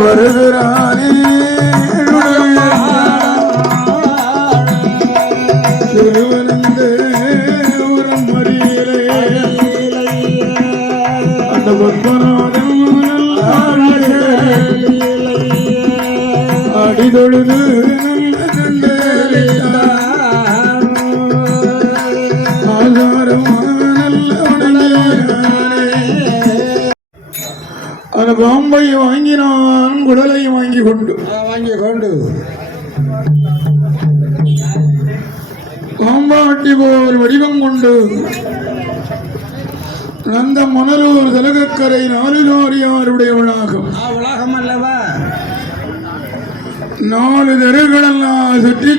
வருகிறானே திருவனந்தபுரம் மறியலே அந்த பத்மநாதன் அடிதொழுது அந்த பாம்பை வாங்கினான், குடலை வாங்கி கொண்டு பாம்பாட்டி போல் வடிவம் கொண்டு நந்த மணலூர் தலகக்கரை நாலுதாரியாருடையவளாக அல்லவா 4 தெருகளெல்லாம் சுற்றி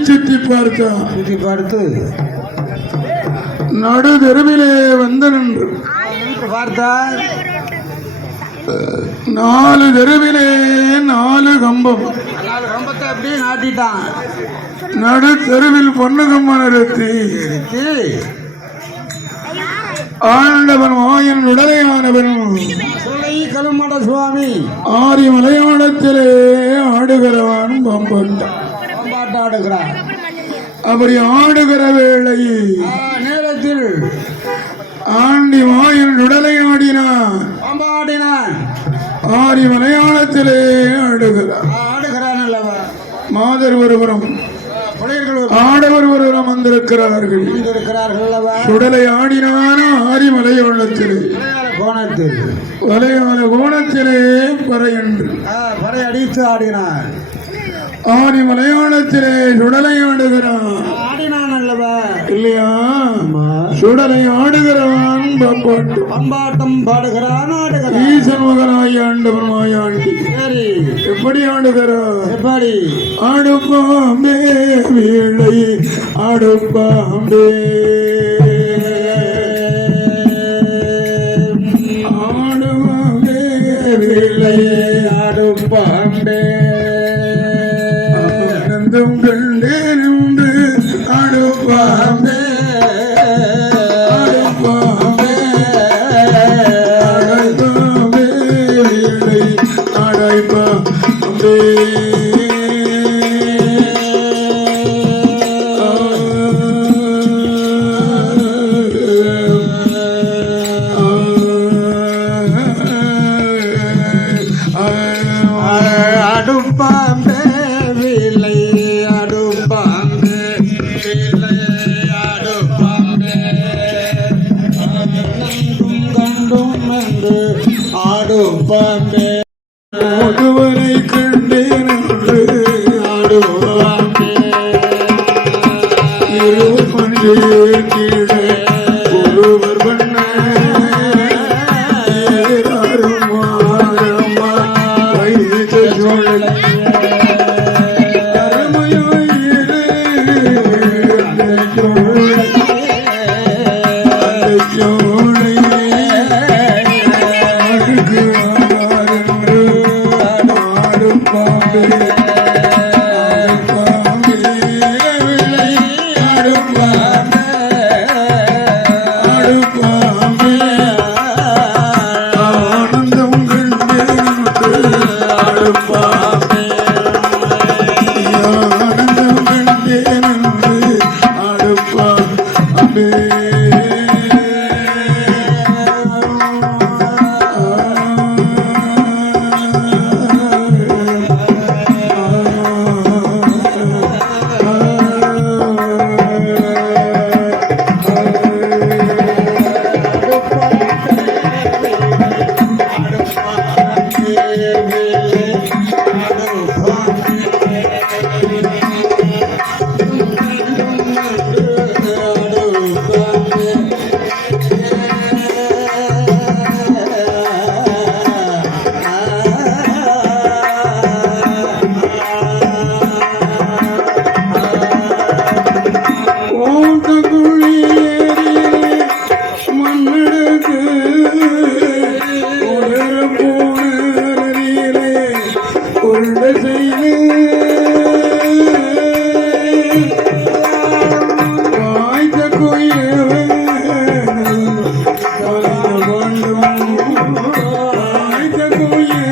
பார்த்து நடு தெருவிலே வந்து நின்று பார்த்தார். 4 தெருவிலே 4 கம்பம், கம்பத்தை அப்படியே நாட்டிட்டான். நடு தெருவில் பொண்ணு கம்பம் நிறுத்தி ஆண்டவன் மாயன் உடலையானவன் கலுமட சுவாமி ஆரி மலையாளத்திலே ஆடுகிறவன் பாம்பாட்டாடுகிறான். அப்படி ஆடுகிற வேளை நேரத்தில் ஆண்டி மாயன் உடலை ஆடினான், ஆரி மலையாளத்திலே ஆடுகிறான் அல்லவா. மாதர் ஒருவரும் ஆடவர் ஒருவரும் வந்திருக்கிறார்கள். சுடலை ஆடினான ஆரி மலையாளத்திலே வலையாள கோணத்திலே பறை அடித்து ஆடினான். ஆரி மலையாளத்திலே சுடலை ஆடுகிறான் அல்லவா இல்லையா? சுடலை ஆடுகிறவன் பம்பாட்டம் பாடுகிறான். ஈசன் மகனாய் ஆண்டவன் மாயாண்டி எப்படி ஆடுகிறான்? எப்படி ஆடுப்பாம்பே வீழை ஆடுப்பாம்பே ஆடுப்பாம்பே வீழை ஆடுப்பாம்பே ஆனந்தம் கண்டேன் என்று ஆடுப்பாம்பே ஆடுப்பாம்பே ஆடாய்ப்பாம்பே வீழை ஆடாய்ப்பாம்பே அடுப்பாம்பே விலை அடுப்பாம்பே விலை அடுப்பாம்பே கண்டும் என்று ஆடுப்பாம்பே ஒருவரை கண்டேன் என்று ஆடுப்பாம்பே இருவர் மன்றே கீழே ஒருவர் பண்ண ஆனந்தம் கண்டு ஆடுப்பா உள்ள செய்து வாய்த்த கோயில் வாய்த்த கோயில்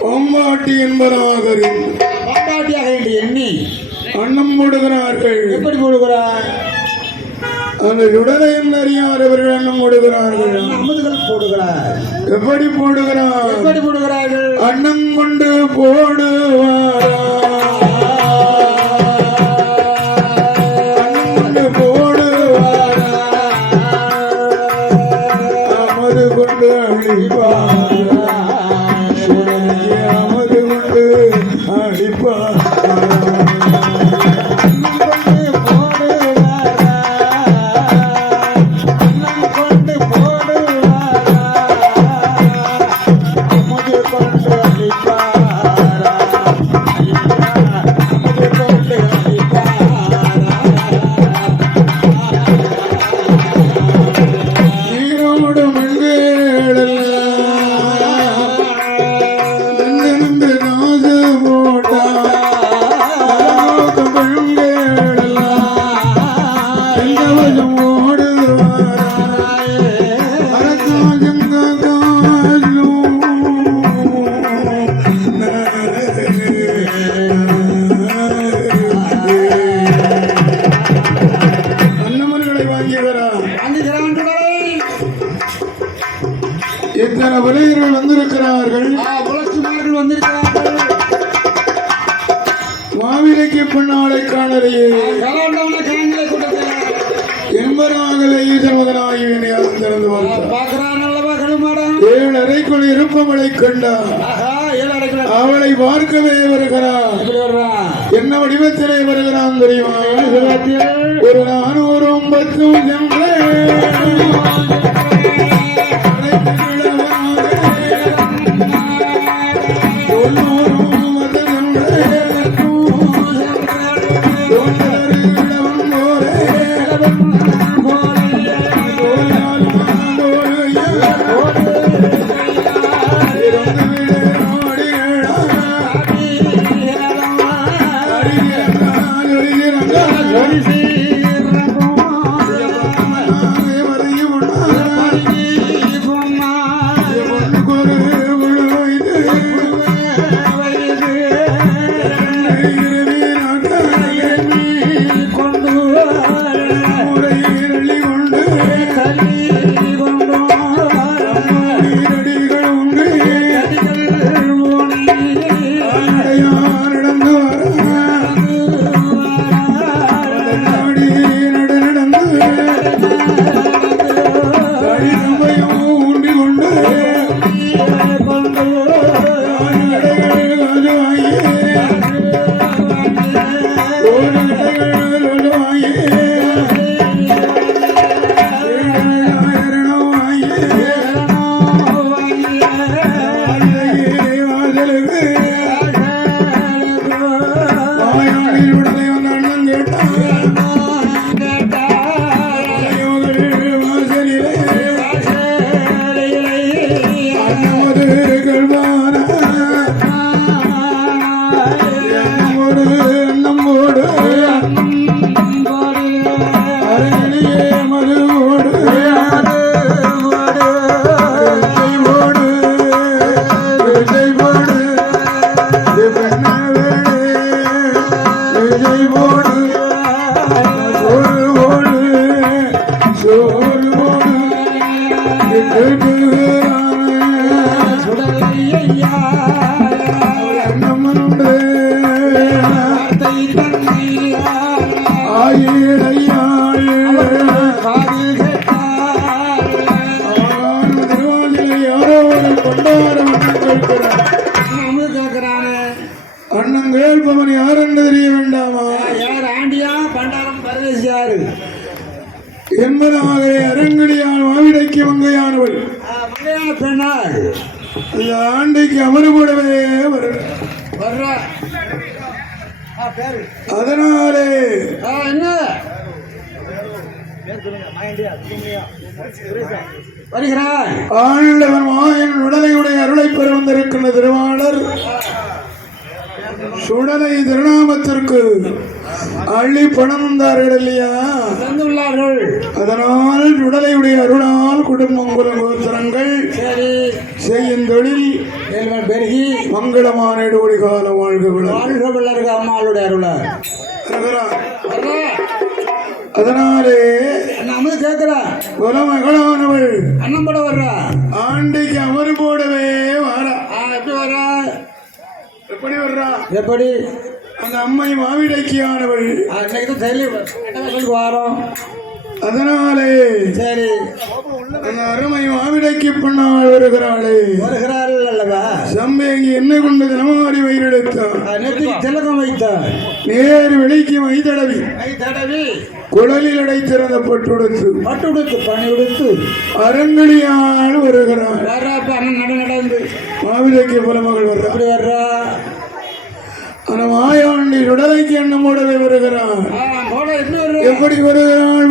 பாம்பாட்டி என்பதாக பாம்பாட்டியாக என்று எண்ணி அன்னம் போடுகிறார்கள். எப்படி போடுகிறார்? அந்த உடலையும் அறியாதவர்கள் அன்னம் போடுகிறார்கள். அமுதுகள் போடுகிறார். எப்படி போடுகிறார்? எப்படி போடுகிறார்கள்? அன்னம் கொண்டு போடுவாரா அன்னம் கொண்டு போடுவாரா அமது கொண்டு அழிப்பாரா அமது கொண்டு அழிப்பாரா இத்தனை விலையர்கள் வந்திருக்கிறார்கள். புலட்சிமார்கள் வந்திருக்கிறார்கள். மாவிலைக்கு பின்னாலே காணலையே என்பராகவே ஈசமகனாகி திறந்து ஏழு அறைக்குள் இருப்பவளை கண்டார். அவளை பார்க்கவே வருகிறார். என்ன வடிவத்திலே வருகிறான் தெரியுமா? ஒரு 409 வருகிறான். உடனே வந்து அண்ணன் கேட்டான் வாசலிலே அண்ணமது கல்வான நம்மோடு அரணியே மதுவோடு அண்ணன் கேட்பவன் யார் என்று தெரிய வேண்டாமா? யார் ஆண்டியா பண்டாரம் பரதேசி யாரு என்பதாக அரங்கடியான் மாவிடைக்கு மங்கையானவள் மலையாள பெண்ணாள் அந்த ஆண்டைக்கு அமரு கூடவே வர்ற அதனாலே என்ன வருகிறாய் ஆண்டவன் மாயன் உடலையுடைய அருளை பெற வந்திருக்கின்ற திருவாளர் சுடலை திருநாமத்திற்கு அள்ளி பணம் வந்தார்கள் இல்லையா? தந்துள்ளார்கள். அதனால் சுடலையுடைய அருளால் குடும்பம் குல கோத்திரங்கள் செய்யும் தொழில் பெருகி மங்களமான இடஒடி காலம் வாழ்க அம்மாளுடைய அருள. அதனாலே நம்ம கேட்கிற மகளானவள் அண்ணன் பட வர்றா ஆண்டைக்கு அமரு போடவே வாரா. எப்படி வர்றா? எப்படி வர்றா? எப்படி அந்த அம்மை மாவிடைக்கியானவள் வாரம். அதனாலே சரி அந்த அருமை மாவிடைக்கு பின்னால் வருகிறாளே வருகிறார்கள் அல்லவா? சம்பேங்கி என்ன கொண்டு தினமாரி வயிறெடுத்தார் திலகம் வைத்தார் நேர் வெளிக்கு மை தடவி குழலில் அடைத்திருந்த பட்டுடுத்து பணி உடுத்து அரங்கடியால் வருகிறார். நடந்து மாவிடைக்கு பல மகள் வர்றா. அப்படி வர்றா அந்த மாயாண்டி உடலைக்கு எண்ணம் போடவே வருகிறான். எப்படி வருகிறாள்?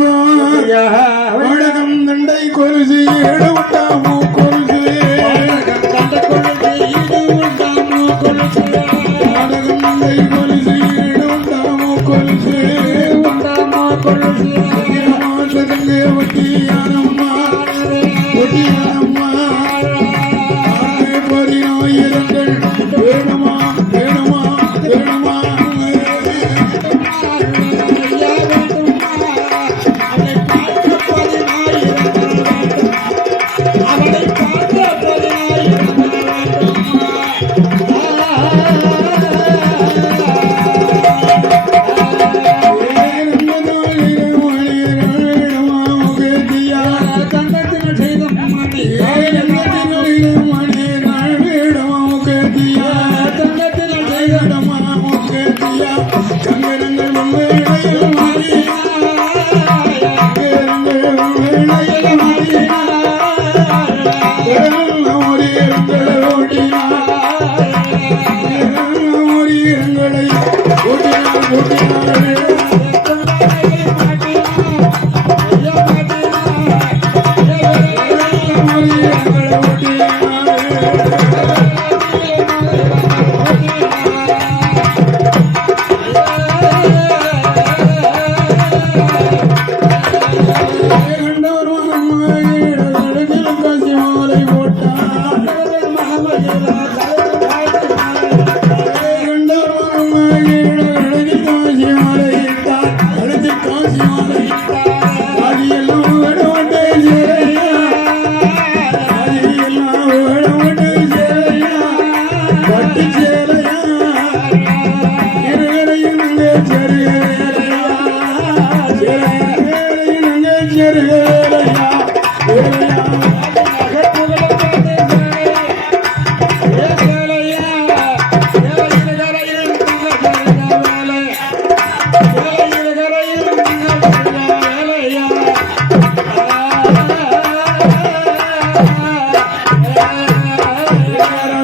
வடகம் தண்டை கொலுசு எடுவிட்டாமோ கொலுசு வடகம் தண்டை கொலுசு எடுவிட்டாமோ கொலுசு ஒட்டியானம்மா ஒட்டியானம்மா பதினாயிரங்கள் வேணுமா வேணுமா வேணுமா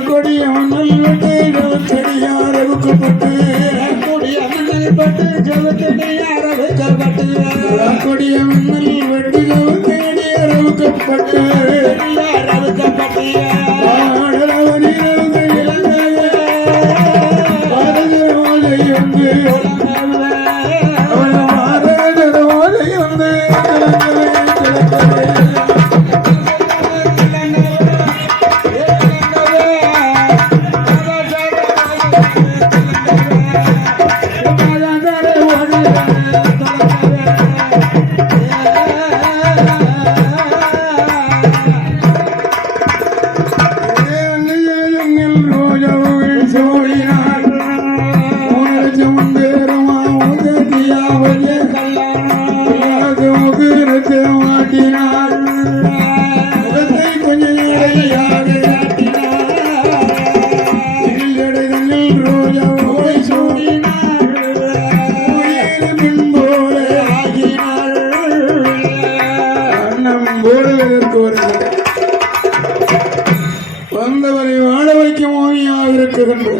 கொடிய மன்னல் செடியார் கொடிய மன்னல் பட்டு கொடிய மண்ணல் வெட்டு கவுத்தடி அரவுக்கப்பட்டு வந்தவரை வாழ வைக்கும் ஓவியாக இருக்குகின்ற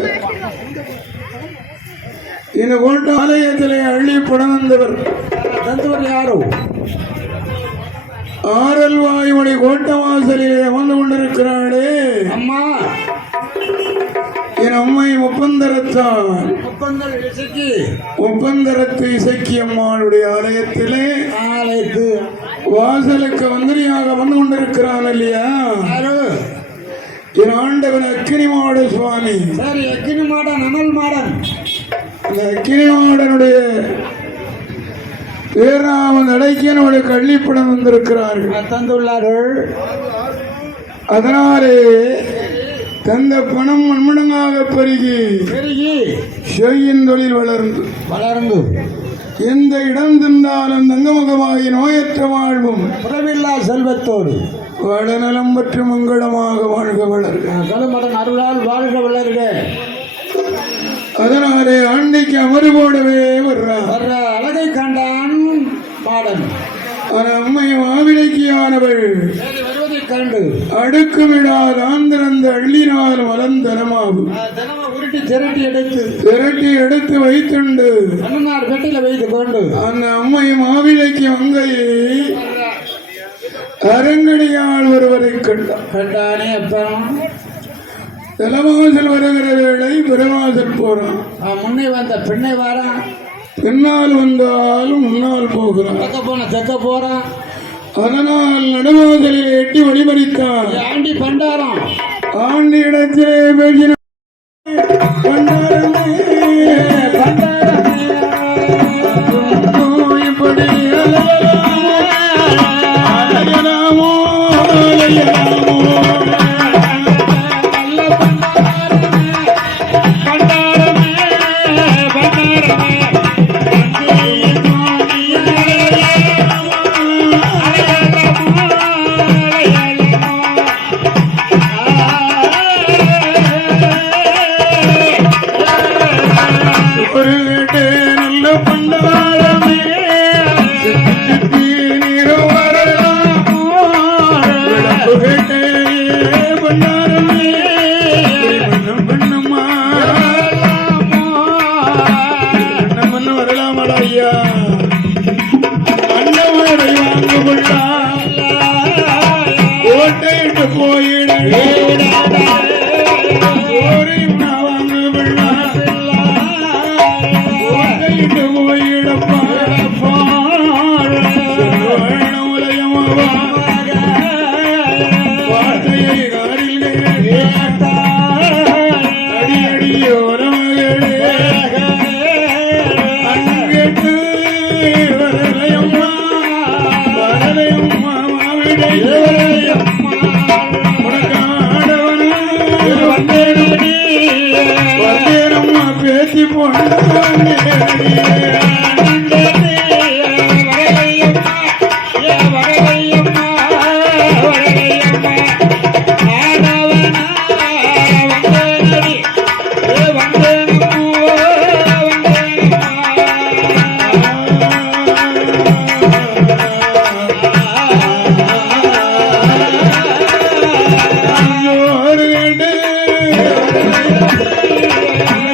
இந்த கோட்ட ஆலயத்திலே அள்ளி படம் வந்தவர் யாரோ ஆரல் வாயுடைய கோட்ட வாசலிலே அமர்ந்து கொண்டிருக்கிறாளே அம்மா என் அம்மை ஒப்பந்தரத்தால் ஒப்பந்தரத்து இசைக்கு அம்மாளுடைய ஆலயத்திலே வாசலுக்கு மந்திரியாக வந்து கொண்டிருக்கிறான் இல்லையா என் ஆண்டவன் அக்கினி மாட சுவாமி. சரி, அக்கினி மாடன் அனல் மாடன். அந்த அக்கினி மாடனுடைய பேராமன் அடைக்கு நம்முடைய கள்ளிப்படம் வந்திருக்கிறார்கள் தந்துள்ளார்கள். அதனாலே தந்த பணம் மண்மடங்காக பெருகி செய்யின் தொழில் வளர்ந்து எந்த இடம் தந்தாலும் தங்கமுகமாகி நோயற்ற வாழ்வும் புறவில்லா செல்வத்தோடு வளநலம் மற்றும் மங்களமாக வாழ்க வளர்க. கலமடன் அருளால் வாழ்க வளர்க. அதனாலே ஆண்டைக்கு அமறு போடவே வர்ற அழகை கண்டான் பாடன். அம்மை மாவிளைக்கியானவள் வருவதைக் கண்டு அடுக்குமிடால் ஆந்திரந்த அள்ளினால் மலந்தனமாகும் உருட்டி திரட்டி எடுத்து வைத்துண்டு அண்ணனார் பெட்டில வைத்து கொண்டு அந்த அம்மை மாவிளைக்கு மங்கையை அரங்கடியால் ஒருவரை கண்டானே. அப்பா தலைவாசல் வருகிற வேளை பெருவாசல் போறான். முன்னே வந்த பெண்ணை வாரான், பின்னால் வந்தாலும் முன்னால் போகிறான், தெக்க போறான். அதனால் நடுவாசலில் எட்டி வழிமறித்தான். ஆண்டி பண்டாரம் ஆண்டி இடத்திலே பேசின பண்டாரமே இப்படி அலையலாமோ பேசி போன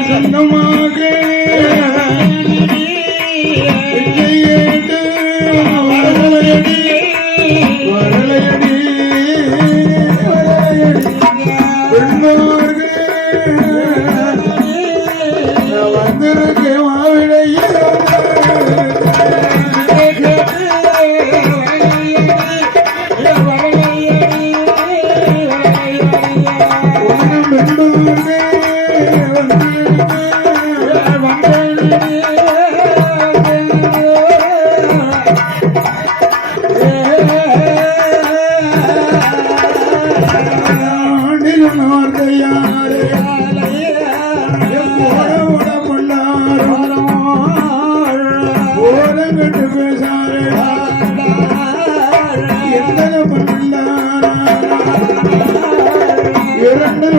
சொந்தமாக சொன்ன வார்த்தையாரே ஓட பண்ணாரோ ஓரங்கட்டு பேசாரே எத்தனை பண்ணாரா இரண்டு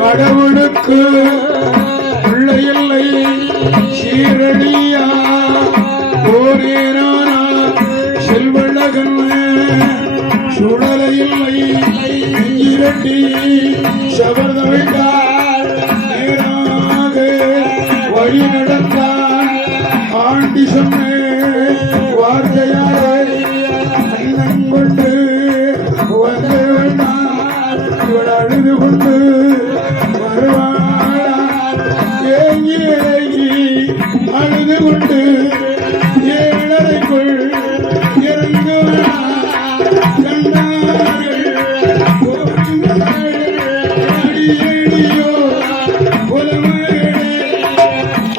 கடவுளுக்கு பிள்ளையில்லை சீரடியா ஓரேனானா செல்வழகன் சுடலையில்லை இரட்டி சபர்தவிட்டார் நேராக வழி நடந்தார் ஆண்டி சொன்ன வார்த்தையார் அண்ணன் கொண்டு வந்து வேண்டாம் இவள் அழுது கொண்டு அழுது கொண்டு ஏழரைக்குள் இறங்குவார் கண்டார்கள் அடியடியோ புலமையே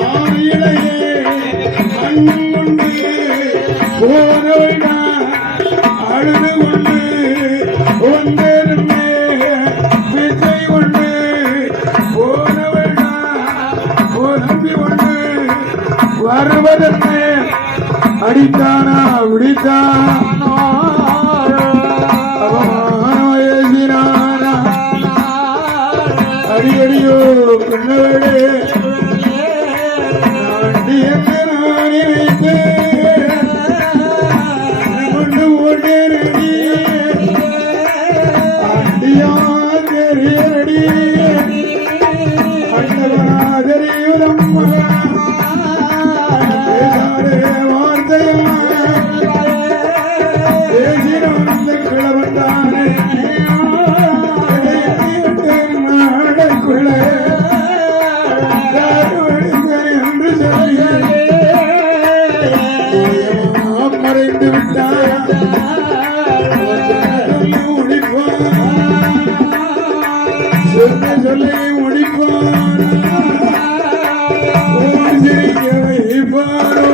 ஆயிழையே அண்ணன் கொண்டு போனவனா அழுது கொண்டு வந்தேருமே வித்தை கொண்டு போனவனா போனம்பி கொண்டு வருவதென்ன அடித்தானா விடித்தானோ அவமானோ ஏசினானா அடியடியோ பின்னவளே நாண்டி என்று நான் நினைத்தேன் கொண்டு ஓட்டேனடி அண்டியா தெரியடி அண்டவனா தெரியுதம்மா மறைந்து விட்டார் சொல்லி முடிப்பார் வைப்பாரோ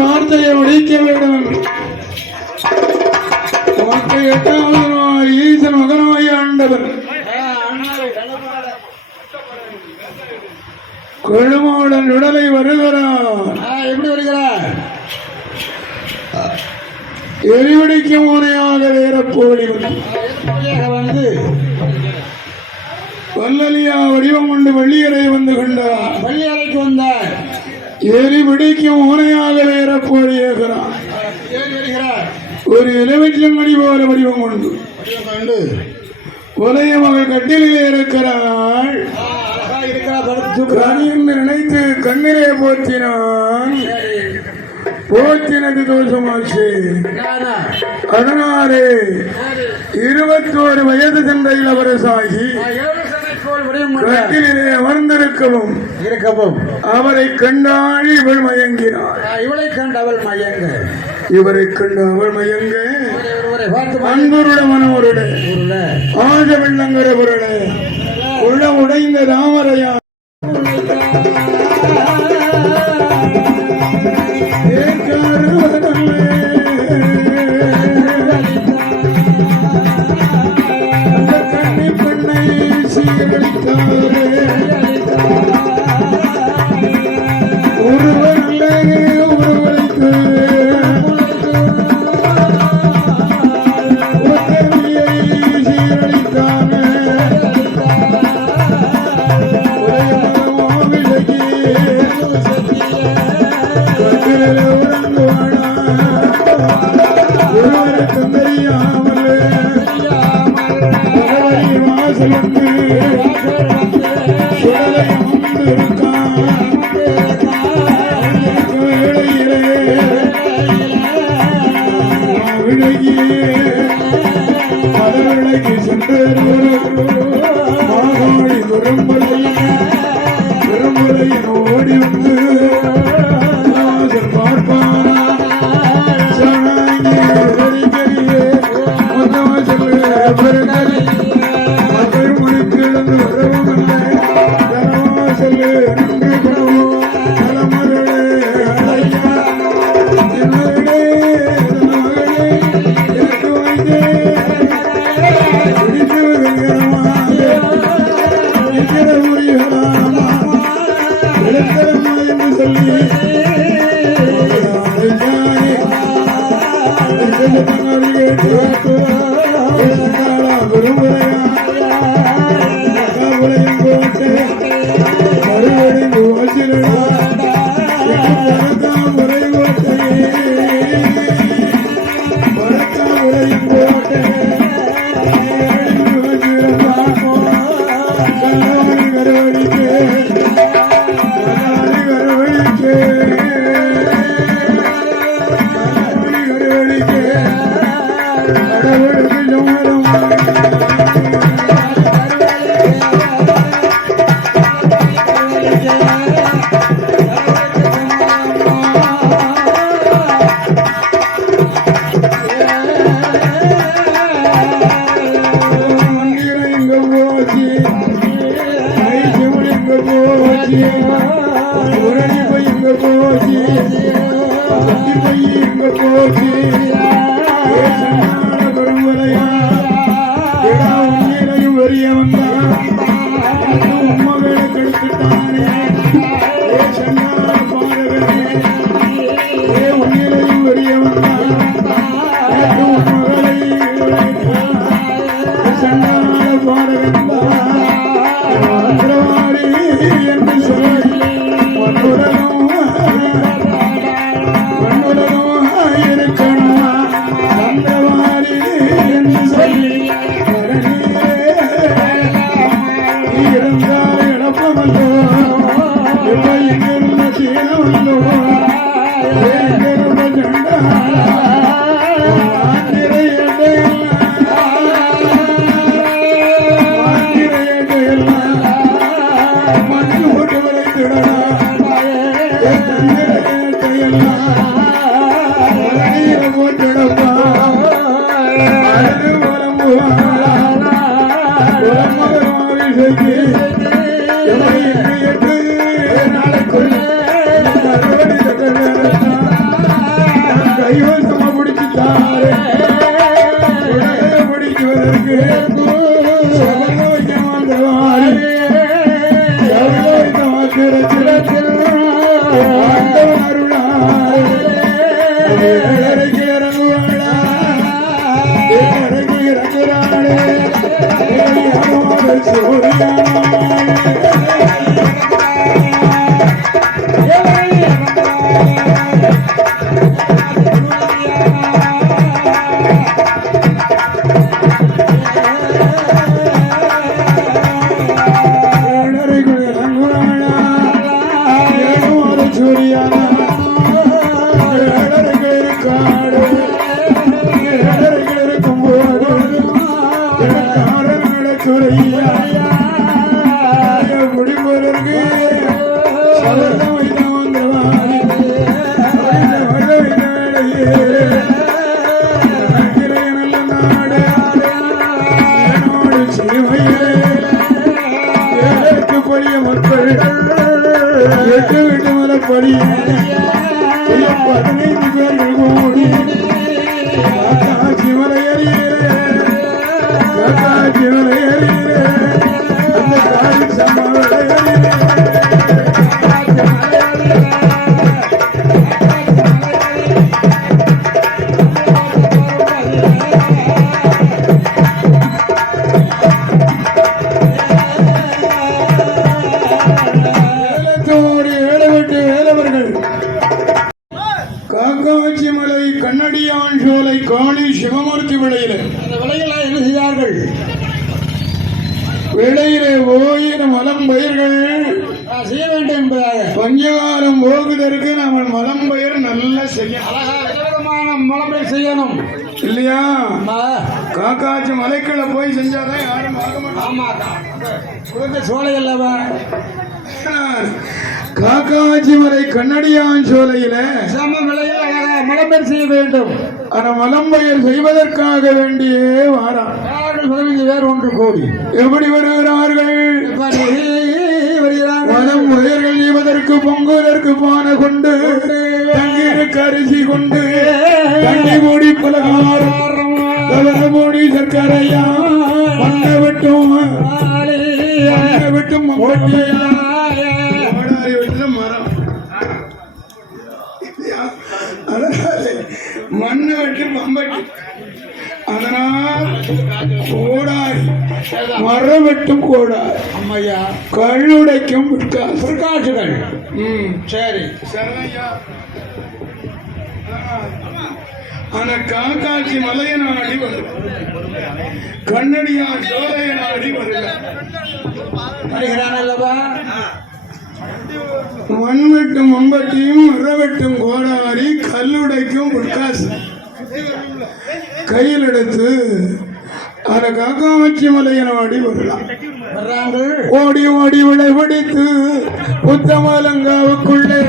வார்த்தையை உடைக்க வேண்டும். ஈசன் மகனாய் ஆண்டவர் கொழுமாவுடன் உடலை வருகிறார். எப்படி வருகிறார்? எரிவடிக்கும் முறையாக வேறப்போடி வந்து வல்லலியா வடிவம் கொண்டு வெள்ளியறை வந்து கொண்டார். வெள்ளியறைக்கு வந்தார். எரி பிடிக்கும் ஊனையாக வேறப்போடியிருக்கிறான். ஒரு இளவெற்றங்கடி போல வடிவம் கொண்டு உதய மகள் கட்டிலே இருக்கிறாள். என்று நினைத்து கண்ணிலே போற்றினான். போற்றினது தோஷமாச்சு. அதனாலே 21 வயது சென்ற இளவரசாகி கட்டிலே அமர்ந்திருக்கவும் அவரை கண்டாள். இவள் மயங்கினாள். இவளை கண்டு அவள் மயங்க, இவரை கண்டு அவள் மயங்க, அன்புருட மனோருட ஆஜ வெள்ளங்கர பொருள உள்ள உடைந்த தாமரையா வாசல் வந்து சுடலை அமர்ந்திருக்கான். வேளையிலே விலகியே பல விலகி சென்று மாகாணி பெரும்பலையின் ஓடி வந்து வாசல் பார்ப்பான். சனாங்கியே வெறிக்கரியே மொத்தவாசல் பெருங்கரி மக்கள் முடிக்கிழந்து வரவும் இல்லை. தனவாசல் நின்று கொள்ளவும் தலைமகளே அழையா என்னே மகளே எனக்கு வைத்தே பிடித்து வருகிறமாக இருக்கிற உரியராமா எடுக்கிறமா என்று சொல்லி கைவசமா பிடிச்சிட்டாரு பிடிக்குவதற்கு மக்கள் 8 வீட்டு மலப்படி 15 பேர்கள் கூடி காக்காட்சி மலையறியிலே அந்த காளி சமவளையறியிலே காக்காட்சி மலை கண்ணடியான் சோலை காளி சிவமூர்த்தி விளையில அந்த விலையில் என்ன செய்தார்கள்? விளையிலே போயின மலம் பயிர்கள் செய்ய வேண்டும் என்பதாக பஞ்சகாலம் போகுதற்கு நம்ம மலம் பயிர் நல்லா செய்யணும். அழகா விதவிதமான மலம்பயிர் செய்யணும் இல்லையா? ஆமா. காக்காச்சி மலைக்குள்ள போய் செஞ்சாதான் யாரும் பார்க்க மாட்டாங்க. ஆமாக்கா உலக சோலை அல்லவா காக்காச்சி மலை கண்ணடியான் சோலையில சம விலையில் அழகா மலம்பயிர் செய்ய வேண்டும். அந்த மலம்பயிர் செய்வதற்காக வேண்டியே வாரம் வேறு 1 கோடி எப்படி வருகிறார்கள்? வருகிறார்கள். மலம் உயர்கள் செய்வதற்கு பொங்குவதற்கு பானை கொண்டு தங்கியிருக்க அரிசி கொண்டு தண்ணி மூடி பலகாரம் மூடி சர்க்கரையா மண்ணை விட்டும் மரம் மண்ணை வெட்டு பம்பட்டி அதனால் கோடாரி மரம் வெட்டும் கோடாரி அம்மையா கல்லுடைக்கும் பிற்காசுகள். சரி சரணையா. ஆனா காக்காட்சி மலையை நாடி வருது, கண்ணடியா சோலையை நாடி வருது. வருகிறான் அல்லவா? மண் வெட்டும் மம்பட்டியும் மரம் வெட்டும் கோடாரி கல்லுடைக்கும் பிற்காசு கையில் எடுத்து அந்த காக்காட்சி மலையை நாடி வரலாம். ஓடி ஓடி விளை பிடித்து புத்தமலங்காவுக்குள்ளே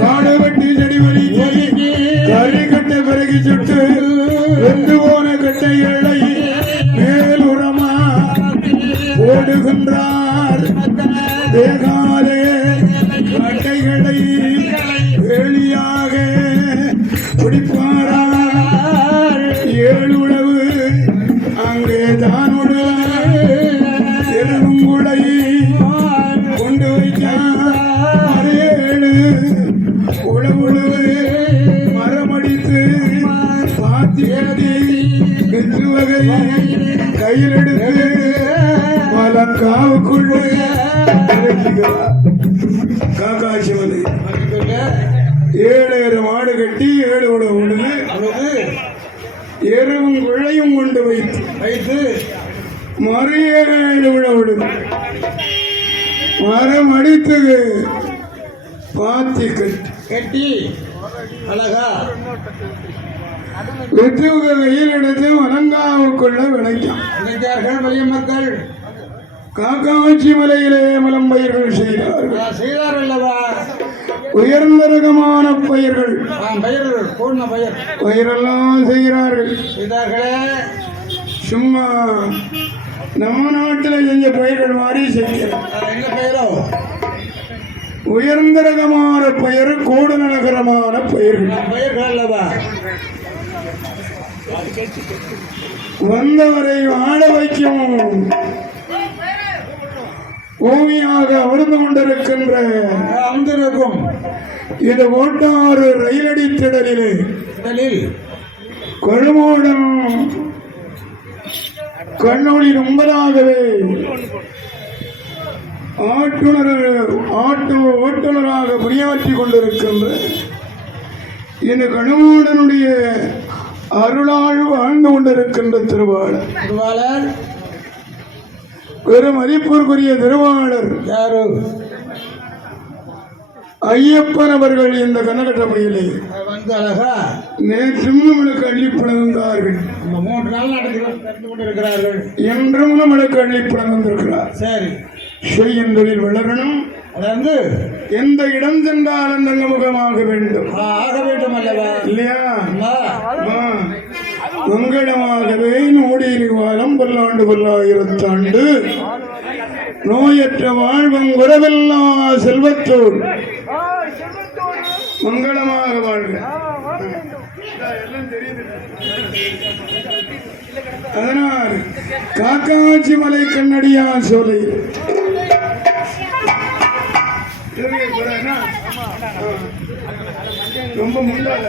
காடு வெட்டி செடி வழி கறி கட்டை பிறகு சுட்டு வெந்து போன கட்டைகளை மேல் உரமா ஓடுகின்றார். தேகாலே கட்டைகளை வெளியாக பிடிப்பாரா. 7 உழவு அங்கே தானுடைய எருங்குளை கொண்டு வைத்தார். 7 உழவு மரமடித்து பாத்தி வெற்று வகை கையில் எடுத்து மலங்காவுக்குள்ளே காக்காட்சி மலை 7 மாடு கட்டி 7 உழவு உழுது எருவும் குழையும் கொண்டு வைத்து மறு 7 உழவு மரம் அடித்து பாத்தி கட்டி அழகா வெற்றி கையில் எடுத்து மலங்காவுக்குள்ள விளைத்தார்கள். வலிய மக்கள் காக்காட்சி மலையிலே மலம்பயிர்கள் செய்தார்கள். செய்தார்கள் அல்லவா? உயர்ந்த ரகமான பயிர்கள் பயிர்கள் பூர்ண பயிர் பயிரெல்லாம் செய்கிறார்கள். செய்தார்களே சும்மா நம்ம நாட்டில் செஞ்ச பயிர்கள் மாதிரி செய்கிறார். என்ன பயிரோ? உயர்ந்த ரகமான பயிர் கூடு நகரமான பயிர்கள் பயிர்கள் அல்லவா? வந்தவரை வாழ வைக்கும் பூமியாக அமர்ந்து கொண்டிருக்கின்ற அமர்ந்திருக்கும் இது ஓட்டாறு ரயிலடி திடலிலே கொழுமோடன் கண்ணொளி முன்பதாகவே ஓட்டுநராக பணியாற்றி கொண்டிருக்கின்ற இந்த கழுமோடனுடைய அருளால் வாழ்ந்து கொண்டிருக்கின்ற திருவாளர் பெரும் மதிப்பிற்குரிய திருவாளர் யாரு? ஐயப்பன் அவர்கள் இந்த கனகட்டமையிலே வந்து அழகா நேற்றும் நம்மளுக்கு அள்ளிப்படந்தார்கள். 3 நாள் நடந்து கொண்டிருக்கிறார்கள். என்றும் நம்மளுக்கு அள்ளிப்படந்திருக்கிறார். சரி, செய்யும் தொழில் வளரணும். அதாவது எந்த இடம் சென்றாலும் தங்க முகமாக வேண்டும். ஆக வேண்டும் அல்லவா? இல்லையா? மங்களமாகவே நோடிவாரம் பல்லாண்டு பல்லாயிரத்தாண்டு நோயற்ற வாழ்வம் உறவில்லா செல்வத்தோடு மங்களமாக வாழ்க. அதனால் காக்காட்சி மலை கண்ணடியா சோலை ரொம்ப முண்டால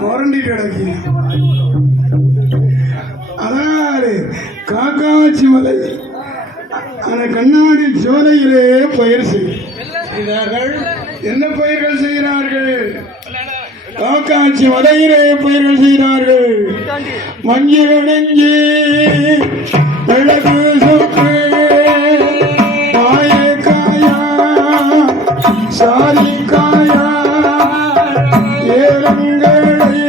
முரண்டி கிடக்கு. அதனால காக்காட்சி மலை அந்த கண்ணாடி சோலையிலே பயிர் செய்கிறார்கள். என்ன பயிர்கள் செய்கிறார்கள்? காக்காட்சி மலையிலே பயிர்கள் செய்கிறார்கள். மஞ்சள் நெஞ்சி அழகு சுற்று காயே காயா சாரி காயா ஏலங்களை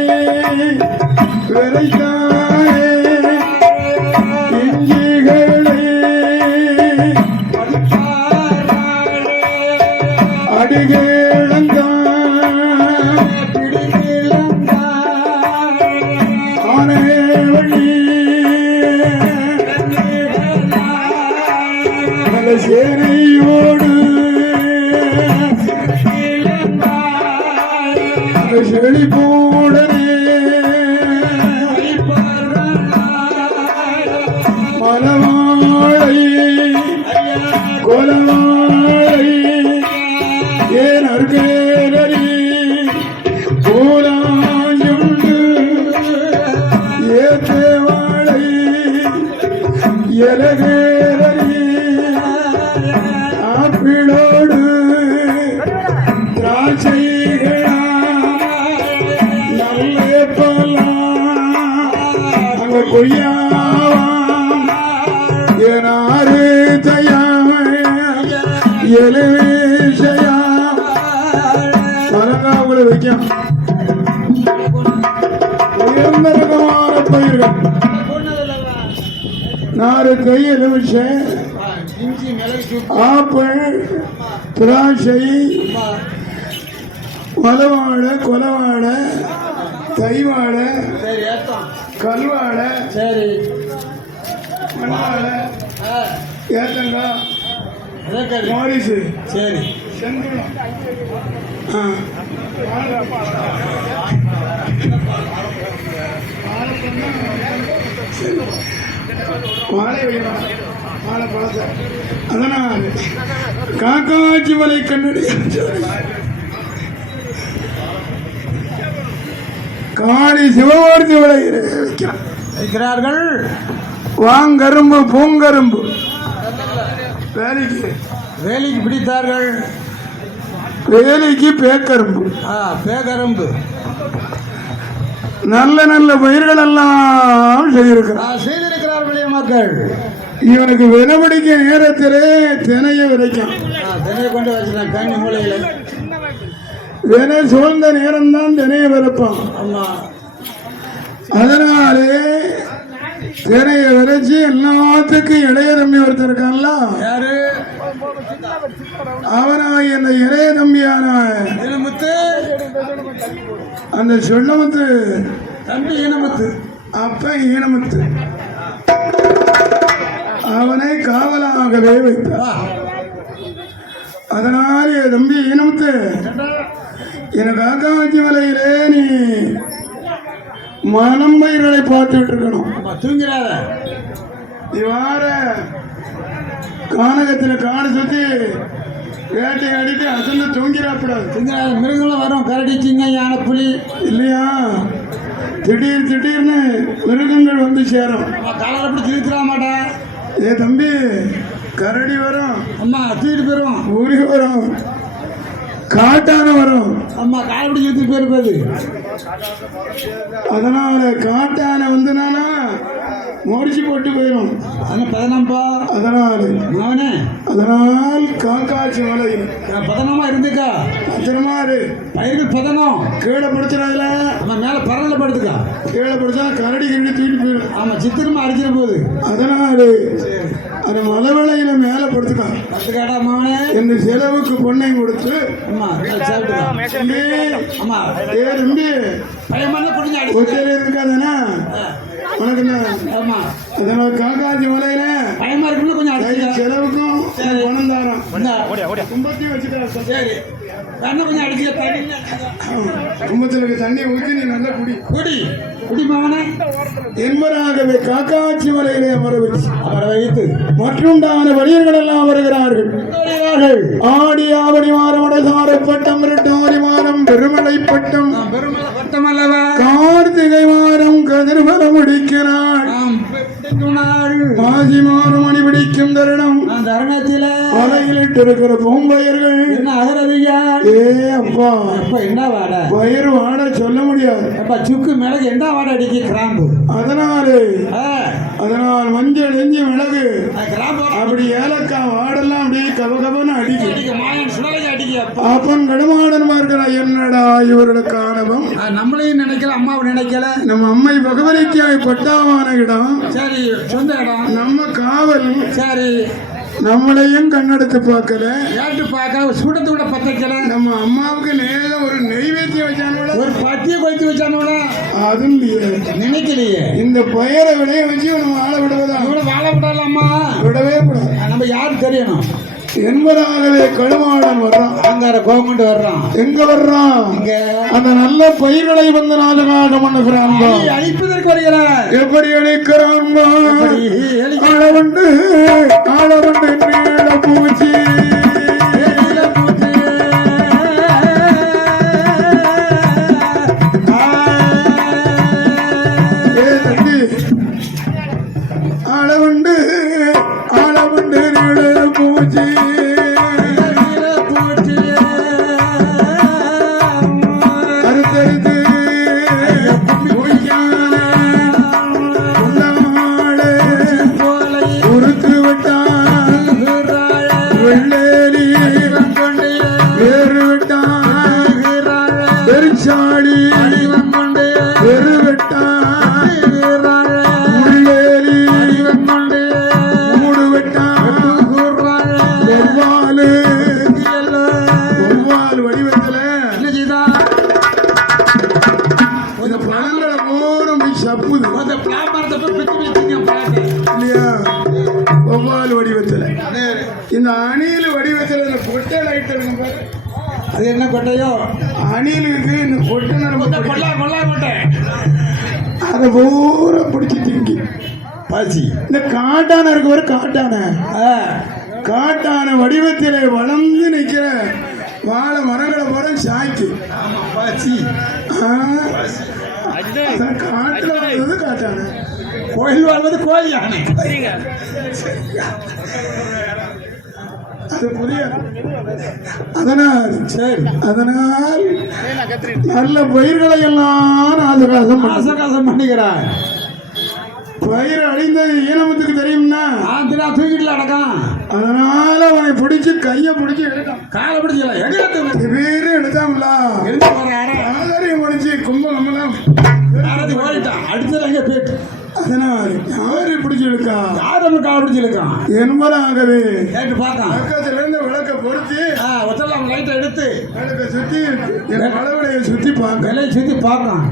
விரைத்தாயே இஞ்சிகளை அடிகேளங்கா ஆனேவழி சேனையோடு செழிப்போடனே மலவாழை கொலவாழை ஏன் அருகேரடி போலாஞ்சுண்டு ஏத்தேவாழை எலகேரடி ஆப்பிளோடு திராட்சைகளா நல்ல பலாம் அங்க கொய்யாவாம் ஏனாறு தயாம எலுவிசையா மரங்காவுல வைக்கும் உயர்ந்த ரகமான பயிர்கள் நாறு கை எலுமிச்சை ஆப்பிள் திராட்சை மலவாழை கொலவாழை தைவாழை சரி ஏத்தம் கல்வாழை சரி மண்ணாழை ஏத்தங்காய் அதே கேள்வி மாரிசு சரி செங்குளம் வாழை வைக்கலாம் வாழை பழத்தை அதனால் காக்காச்சி மலை கண்ணடி காணி சிவமூர்த்தி மலை வைக்கிறான் வைக்கிறார்கள் வாங்கரும்பு பூங்கரும்பு வேலைக்கு வேலைக்கு பிடித்தார்கள் வேலைக்கு பேக்கரும்பு பேகரம்பு நல்ல நல்ல பயிர்கள் எல்லாம் செய்திருக்கிறார் செய்திருக்கிறார்களே மக்கள் இவனுக்கு வினவடிக்க நேரத்திலே தினைய விதைக்கும் தினையை கொண்டு வச்சுருந்தேன் கண்ணி மூலையில வினை சூழ்ந்த நேரம்தான் தினைய விதைப்பான் ஆமா அதனாலே தினைய விதைச்சு எல்லாத்துக்கும் இளைய தம்பி ஒருத்தர் இருக்கான்ல யாரு அவனாய் அந்த இளைய தம்பியான ஈனமுத்து அந்த சொல்லமுத்து தம்பி ஈனமுத்து அப்ப ஈனமுத்து அவனை காவலாகவே வைத்தார். அதனால் என் தம்பி ஈனமுத்து எனக்கு காக்காச்சி மலையிலே நீ மனம்பயிர்களை பார்த்துட்டு இருக்கணும். தூங்கிறார நீ வார கானகத்தில் காடு சுத்தி வேட்டை அடித்து அசந்து தூங்கிறாப்படாது. தூங்கிறார மிருகங்களும் வரும் கரடி சிங்கம் யானை புலி இல்லையா திடீர்னு மிருகங்கள் வந்து சேரும். காலரை பிடிச்சி இழுத்துட மாட்டேன். ஏ தம்பி கரடி வரும், அம்மா தூக்கிட்டு போயிடும், ஊரி வரும், காட்டான வரும். அம்மா காலை பிடிச்சி இழுத்துட்டு போயிருப்பது. அதனால காட்டான வந்துனானா முடிச்சு போட்டு போயிடும். பதனம்பா அதனால் காக்காட்சி மலையில் பதனமா இருந்துக்கா பத்திரமாறு பயிர்கள் பதனம் கீழே படுத்துறாதுல நம்ம மேல பரவல படுத்துக்கா. கீழே படுத்தா கரடி கிரடி தூக்கிட்டு போயிடும். ஆமா சித்திரமா அடிச்சிட போகுது. அதனால அந்த மலை வேலையில மேல படுத்துக்கா படுத்துக்காடா மாவனே. இந்த செலவுக்கு பொண்ணை கொடுத்து அம்மா சாப்பிட்டுக்கா. அம்மா ஏ தம்பி பயமான குடிஞ்சு அடிச்சு ஒத்தையில இருக்காதானா உனக்கு என்ன? ஆமா அதனால காக்காட்சி மலையில பயமா இருக்குன்னு கொஞ்சம் அடிச்சு செலவுக்கும் பணம் தாரம் இந்த கும்பத்தையும் வச்சுக்கிறேன். சரி தண்ணி கொஞ்சம் அடிச்சு தண்ணி கும்பத்தில் இருக்க தண்ணியை ஊற்றி நீ நல்லா குடி குடி குடி மாவனே. என்பதாகவே காக்காட்சி மலையிலே அமர வச்சு அவரை வைத்து மற்றுண்டான வணிகர்கள் எல்லாம் வருகிறார்கள். ஆடி ஆவணி மாதம் அடசாரப்பட்டம் இரட்டோரி மாதம் பெருமலை பட்டம் பெருமலை பட்டம் அல்லவா கார்த்திகை மாதம் கதிர்வர முடிக்கிறாள். மாசி மாதம் மணி பிடிக்கும் தருணம் தருணத்தில மலையிலிட்டு இருக்கிற பூம்பயர்கள் என்ன அகரதியா? ஏ அப்பா அப்ப என்ன வாட பயிர் வாட சொல்ல முடியாது. அப்ப சுக்கு மிளகு என்ன வாட அடிக்க கிராம்பு. அதனாலே அதனால் மஞ்சள் இஞ்சி மிளகு கிராமம் அப்படி ஏலக்காய் வாடெல்லாம் அப்படியே கபகபன்னு அடிக்கும். அடிக்க மாயன் சுடலைக்கு அடிக்க அப்பன் கடுமாடனமா இருக்கிற என்னடா இவர்களுக்கு ஆணவம். நம்மளையும் நினைக்கல அம்மாவை நினைக்கல. நம்ம அம்மை பகவதிக்காய் பட்டாவான இடம், சரி சொந்த இடம், நம்ம காவல், சரி நம்மளையும் கண்ணெடுத்து பார்க்கல, ஏட்டு பார்க்க சுடத்தை விட பத்தைக்கல. நம்ம அம்மாவுக்கு நேரம் ஒரு நெய்வேத்தியம் வச்சானோட, ஒரு பத்திய கொய்த்து வச்சானோட அதுவும் இல்லையே, நினைக்கலையே. இந்த பயிரை விளைய வச்சு நம்ம ஆள விடுவதா? இவ்வளவு வாழ விடலாமா? விடவே கூடாது. நம்ம யாரு தெரியணும் என்பதாகவே கடுமாடன் வர்றான். அங்கார கோகொண்டு வர்றான். எங்க வர்றான்? இங்க அந்த நல்ல பயிர்களை வந்து நாளுக்காக பண்ணுகிறான். அழிப்பதற்கு வருகிறார். எப்படி அழைக்கிறான்? ஆளவண்டு ஆளவண்டு நீள பூச்சி ஆளவண்டு ஆளவண்டு நீள பூச்சி அறுத்தறுத்து உறுத்து விட்டான். வெள்ளேரி வேறு விட்டான். பெருச்சாடி வேறு விட்டான். உள்ளேரி மூடு விட்டான். ஒவ்வாலு ஒவ்வாலு வடிவத்துல இந்த பழங்களை பூரம் போய் சப்புது இல்லையா? ஒவ்வாலு வடிவத்துல இந்த அணில் வடிவத்துல இந்த கொட்டை லைட் இருக்கும் பாரு. அது என்ன கொட்டையோ? அணிலுக்கு இந்த கொட்டை கொள்ளா கொட்டை அதை பூரா பிடிச்சி திங்கி பாசி. இந்த காட்டான இருக்கு ஒரு காட்டான காட்டான வடிவத்திலே வளர்ந்து நிற்கிற வாழை மரங்களை போற சாய்க்கு பாசி. காட்டுல வந்தது காட்டான. கோயில் வாழ்வது கோயில் யானை. அது புரியாது. அதனால் சரி, அதனால் நல்ல பயிர்களை எல்லாம் ஆசகாசம் பண்ணுகிறார். பயிர் அழிந்தது ஈனமுத்துக்கு தெரியும்னா ஆந்திரா தூக்கிட்டுல அடக்கம். அதனால அவனை பிடிச்சு கைய பிடிச்சு எடுத்தான். காலை பிடிச்சல எங்க பேரு எடுத்தாங்கள எழுந்து போற ஆதாரியம் முடிச்சு கும்பகமெல்லாம் ஓடிட்டான். அடுத்தது எங்க போயிட்டு அதனால் யாரு பிடிச்சு எடுக்கா? யார் நம்ம காலை பிடிச்சி இருக்கான் என்பதாகவே கேட்டு பார்த்தான். பக்கத்துல இருந்து விளக்க பொருத்தி ஒத்தலாம் லைட்டை எடுத்து விளக்க சுத்தி என் மலவடையை சுத்தி பார்க்க விலையை சுத்தி பார்த்தான்.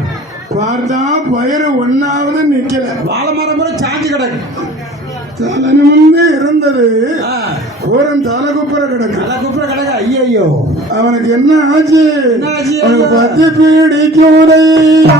பார்த்தா பயிர் ஒன்னாவது நிக்கல. வாழை மரம் கூட சாஞ்சி கிடக்கு. தலை நிமிர்ந்து இருந்தது. ஓரம் தலை குப்புற கிடக்கு. நல்லா குப்புற கிடக்கு. ஐயோ அவனுக்கு என்ன ஆச்சு? என்ன ஆச்சு? அவனுக்கு பத்தி பீடிக்குறையா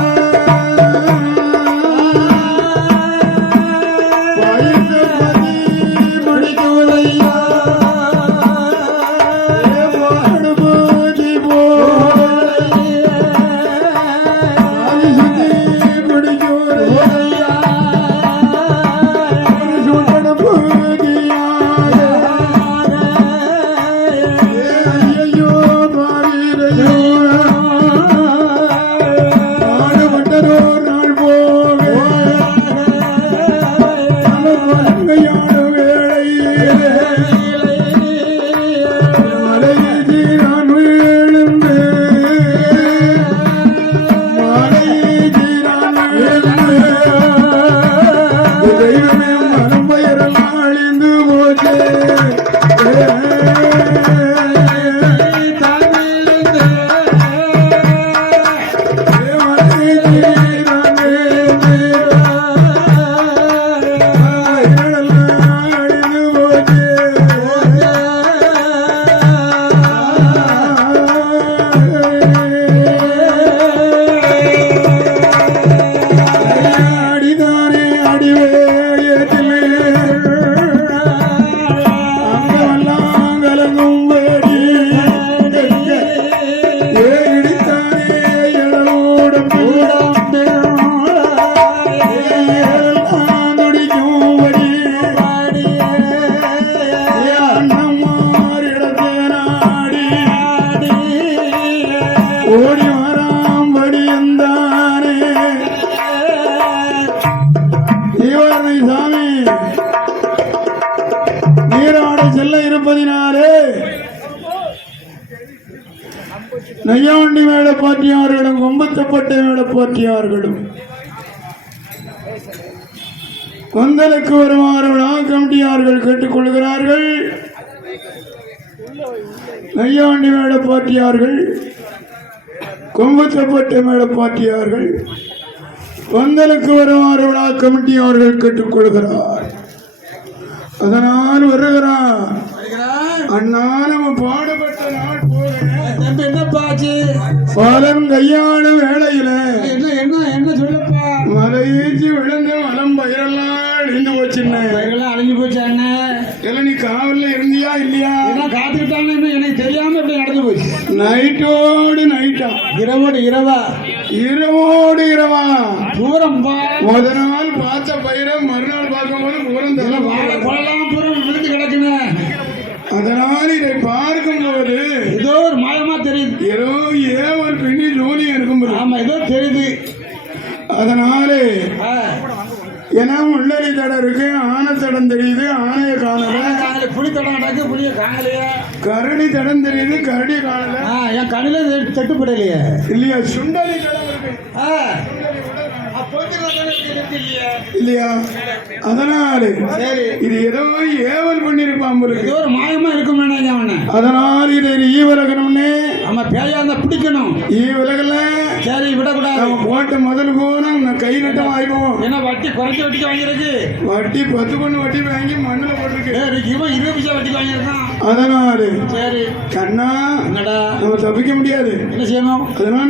தீவாரணை சாமி நீராட செல்ல இருப்பதினாலே நையாண்டி மேல போற்றியவர்களும் கொம்புத்தப்பட்டை மேல போற்றியவர்களும் கொந்தலுக்கு வருமாறு விழா கமிட்டியார்கள் கேட்டுக்கொள்கிறார்கள். நையாண்டி மேல போற்றியார்கள் கொம்புத்தப்பட்டை மேல போற்றியார்கள் கொந்தலுக்கு வருமாறு விழா கமிட்டியார்கள் கேட்டுக்கொள்கிறார். அதனால் வருகிறான் அண்ணா நம்ம பாடுபட்ட நாள் போகிறேன் என்னப்பாச்சு பாலம் கையாளும் வேளையில என்ன என்ன என்ன சொல்லப்பா மலையேச்சி விழுந்து மலம் பயிரெல்லாம் அழிந்து போச்சுன்னு பயிரெல்லாம் அழிஞ்சு போச்சு அண்ணன் இல்ல நீ காவல்ல இருந்தியா இல்லையா காத்துக்கிட்டான்னு எனக்கு தெரியாம இப்படி நடந்து போச்சு நைட்டோடு நைட்டா இரவோடு இரவா இரவோடு இரவா தூரம் முத நாள் பார்த்த பயிரை மறுநாள் பார்க்கும்போது பூரம் தலை கொள்ளலாம் பூரம் விழுந்து கிடக்குன்னு அதனால் இதை பார்க்கும் போது ஏதோ ஒரு மாயமா தெரியுது ஏதோ ஒரு பெண்ணி ஜோலியா இருக்கும் ஆமா ஏதோ தெரியுது. அதனாலே ஏன்னா உள்ளரி தடம் இருக்கு ஆனை தடம் தெரியுது ஆனைய காணல புளி தடம் நடக்கு புளிய காணலையே கரடி தடம் தெரியுது கரடி காணல என் கண்ணில தட்டுப்படலையே இல்லையா சுண்டலி தடம் இருக்கு இல்லையா அதனால இது ஏதோ ஏவல் பண்ணிருப்பான் ஏதோ ஒரு மாயமா இருக்கும் அதனால் இதை ஈவலகணும்னு நம்ம பேயா இருந்தா பிடிக்கணும் ஈவலகல சரி விடக்கூடாது நம்ம போட்ட முதல் போனா கை நட்டம் ஆயிடுவோம் ஏன்னா வட்டி குறைச்ச வட்டிக்கு வாங்கியிருக்கு வட்டி 10 பொண்ணு வட்டி வாங்கி மண்ணுல போட்டிருக்கு இவன் 20 பைசா வட்டி வாங்கியிருக்கான். அதனால சரி கண்ணா என்னடா நம்ம தப்பிக்க முடியாது என்ன செய்யணும் அதனால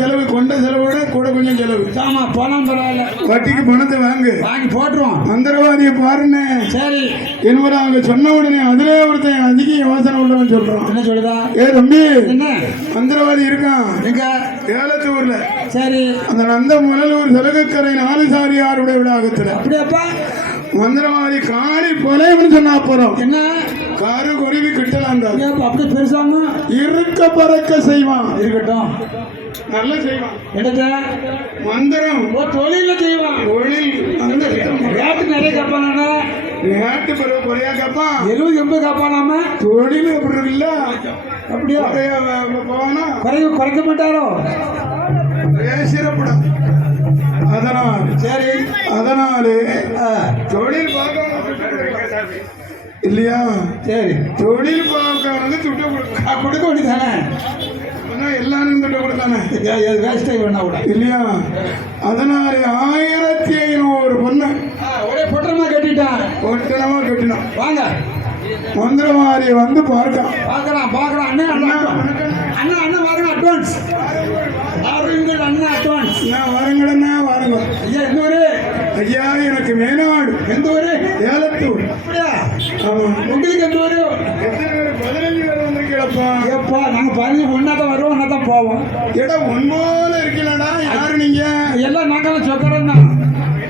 செலவு கொண்ட செலவோட கூட கொஞ்சம் செலவு ஆமா பணம் பரவாயில்ல வட்டிக்கு பணத்தை வாங்கி போட்டுருவோம் மந்திரவாதியை பாருன்னு சரி என்பதை அவங்க சொன்ன உடனே அதுல ஒருத்தன் அதிக யோசனை உள்ளவன் சொல்றான் என்ன சொல்லுதா ஏ தம்பி என்ன மந்திரவாதி இருக்கான் எங்க ஏலத்தூர்ல சரி அந்த நந்த முதலூர் செலகக்கரை நாலுசாரியாருடைய விழாகத்துல அப்படியாப்பா மந்திரவாதி காளி கொலைன்னு சொன்னா போறோம் என்ன காரு குருவி கிட்டலாம் அப்படி பெருசாம இருக்க பறக்க செய்வான் இருக்கட்டும் நல்ல செய்வான் எடுத்த மந்திரம் தொழில செய்வான் தொழில் அந்த ரேட்டு நிறைய கேட்பாங்க ரேட்டு பிறகு குறையா கேட்பான் 70-80 கேட்பானாம தொழில் எப்படி இருக்குல்ல அப்படியா போவானா குறைக்க மாட்டாரோ பேசிடப்படும் அதனால் சரி அதனாலே தொழில் பார்க்க இல்லையா சரி தொழில் பார்க்க துட்டு கொடுக்க வேண்டியதானே எல்லாரும் துட்டு கொடுத்தானே வேஸ்டாக வேணா கூட இல்லையா அதனாலே 1500 பொண்ணு ஒரே பொட்டரமா கட்டிட்டான் பொட்டரமா கட்டினான் வாங்க மந்திரவாதியை வந்து பார்க்கலாம் பார்க்கலாம் அண்ணன் அண்ணன் வாங்க அட்வான்ஸ் அண்ணன் அட்வான்ஸ் நான் வரங்கடண்ணா வாருங்க ஐயா எந்த ஊரு ஐயா எனக்கு மேனாடு எந்த ஊரு ஏலத்தூர் அப்படியா ஆமா உங்களுக்கு எந்த ஊரு 15 பேர் வந்திருக்கீங்களப்பா ஏப்பா நாங்க 15 ஒன்னா தான் வருவோம் ஒன்னா தான் போவோம் ஏடா ஒன்போல இருக்கீங்களா யாரு நீங்க எல்லாம் நாங்களாம் சொக்கறோம் தான்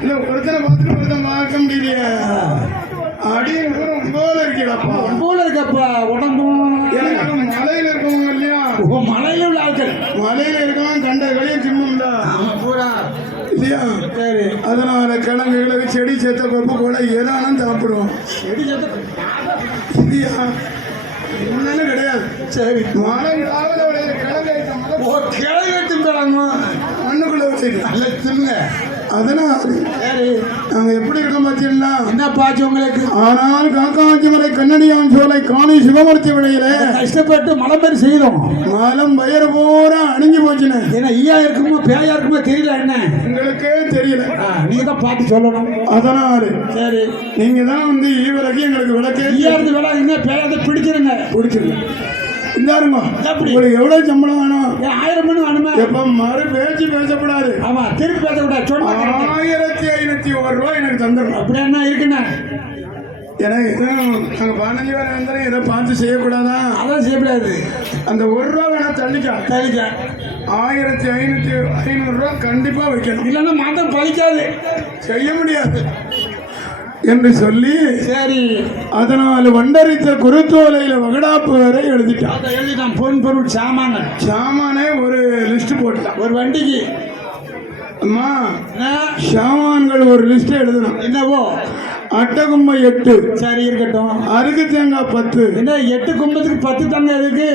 இல்ல ஒருத்தனை பார்த்துட்டு ஒருத்தன் பார்க்க முடியலையே அடி ஒன்போல இருக்கீங்களப்பா ஒன்போல இருக்கப்பா உடம்பும் எனக்கு மலையில இருக்கவங்க இல்லையா மலையில உள்ள ஆட்கள் மலையில இருக்கவன் கண்ட களியும் சின்னம்ல இல்லையா சரி அதனால கிழங்கு கிழங்கு செடி சேர்த்த கொப்பு கூட ஏதானும் சாப்பிடுவோம் செடி சேர்த்த இல்லையா ஒன்னும் கிடையாது சரி மழை விளையாத கிழங்கு தின்றாங்க மண்ணுக்குள்ள வச்சுட்டு நல்ல தின்னுங்க அதனால் சரி நாங்க எப்படி இருக்கோம் பார்த்தீங்களா என்ன பாச்சு உங்களுக்கு ஆனால் காக்காச்சி மலை கண்ணடியான் சோலை காணி சிவமூர்த்தி விலையில கஷ்டப்பட்டு மலை பேர் செய்தோம் மலம் பயிர் பூரா அணிஞ்சு போச்சுன்னு ஏன்னா ஐயா இருக்குமோ பேயா இருக்குமோ தெரியல என்ன உங்களுக்கே தெரியல நீங்க தான் பார்த்து சொல்லணும் அதனால சரி நீங்க தான் வந்து விளக்கி எங்களுக்கு விளக்கே ஐயா இருந்து விளக்குங்க பேயாத பிடிச்சிருங்க பிடிச்சிருங்க இந்தாருங்க உங்களுக்கு எவ்வளவு சம்பளம் வேணும் 1000 மணி வேணுமா எப்ப மறு பேச்சு பேசக்கூடாது ஆமா திருப்பி பேசக்கூடாது 1501 ரூபாய் எனக்கு தந்துடணும் அப்படி என்ன இருக்குண்ணா ஏன்னா எதுவும் நாங்க 15 பேர் இருந்தாலும் எதை பார்த்து செய்யக்கூடாதா அதான் செய்யக்கூடாது அந்த 1 ரூபா வேணா தள்ளிக்க 1500 ரூபா கண்டிப்பா வைக்கணும் இல்லைன்னா மாதம் பழிக்காது செய்ய முடியாது என்று சொல்லி சரி அதனால் வண்டரித்த குருத்தோலையில வகடாப்பு வரை எழுதிட்டான் பொன் பொருள் சாமானே ஒரு லிஸ்ட் போட்டான் ஒரு வண்டிக்கு அம்மா என்ன? சாமான்கள் ஒரு லிஸ்ட் எழுதணும். என்னவோ அட்டகும்பை 8, சரி இருக்கட்டும். அருக்கு தேங்காய் 10. என்ன 8 கும்பத்துக்கு 10 தங்க இருக்கு?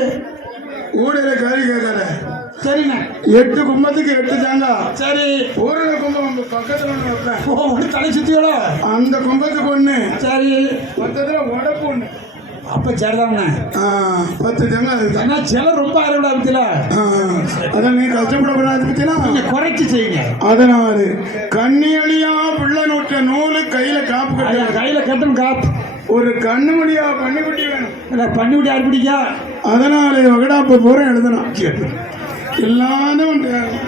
ஊடையில கறி கேட்கற. சரிண்ணே. 8 கும்பத்துக்கு 8 தேங்காய். சரி. ஒரு கும்பம் உங்க பக்கத்துல ஒண்ணு வைப்பேன். ஓ, ஒரு தலை சுத்தியோட. அந்த கும்பத்துக்கு ஒண்ணு. சரி. மொத்தத்துல உடப்பு ஒண்ணு. அப்ப சரிதாண்ணே. 10 தேங்காய் இருக்கு. ஏன்னா சில ரொம்ப அறுவடை பத்தில. அதான் நீ கஷ்டப்படக்கூடாது பத்தினா குறைச்சி செய்யுங்க. அதனால கண்ணியலியா பிள்ளை நூற்ற நூலு கையில காப்பு கட்ட. கையில கட்டும் காப்பு. ஒரு கண்ணு முடியா பண்ணிக்குட்டி வேணும். இல்ல பண்ணிவிட்டு யார் பிடிக்கா? அதனால வகடாப்ப பூரா எழுதணும். எல்லாரும்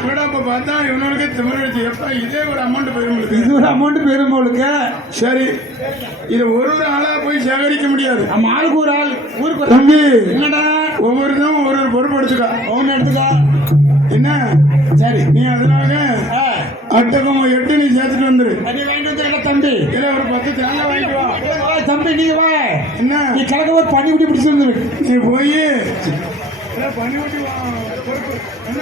வகடாப்ப பார்த்தா இவனுக்கு திமிரடிச்சு எப்ப இதே ஒரு அமௌண்ட் போயிருங்களுக்கு. இது ஒரு அமௌண்ட் பெரும்போலுக்கு. சரி, இது ஒரு ஆளா போய் சேகரிக்க முடியாது. நம்ம ஆளுக்கு ஒரு ஆள் ஊருக்கு தம்பி என்னடா ஒவ்வொருத்தரும் ஒரு பொறுப்பு எடுத்துக்கா. ஒன்று எடுத்துக்கா. என்ன சரி. நீ அதனால அட்டகம் 8 நீ சேர்த்துட்டு வந்துரு. நீ வாங்கிட்டு வந்து தம்பி. இல்ல ஒரு 10 தேங்காய் வாங்கிட்டு வா. தம்பி நீங்க வா. என்ன நீ கலக்க ஒரு பண்ணி விட்டு பிடிச்சி வந்துரு. நீ போய் பண்ணி விட்டு வா. பொறுப்பு என்ன?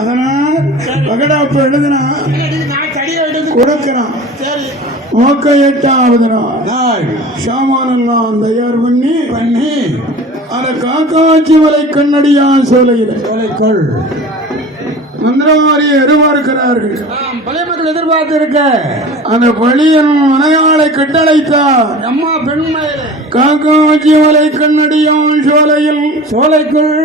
அதனால் வகடாப்பு எழுதுனா கொடுக்கிறான். மோக்க 8வது நாள் சாமானெல்லாம் தயார் பண்ணி அதை காக்காட்சி மலை கண்ணடியா சோலையில் சோலைக்குள் மந்திரவாரியை எதிர்பார்க்கிறார்கள். பழைய மக்கள் எதிர்பார்த்து இருக்க அந்த பழியன் மனையாளை கட்டளைத்தார். அம்மா பெண்மை காக்காட்சி மலை கண்ணடியான் சோலையில் சோலைக்குள்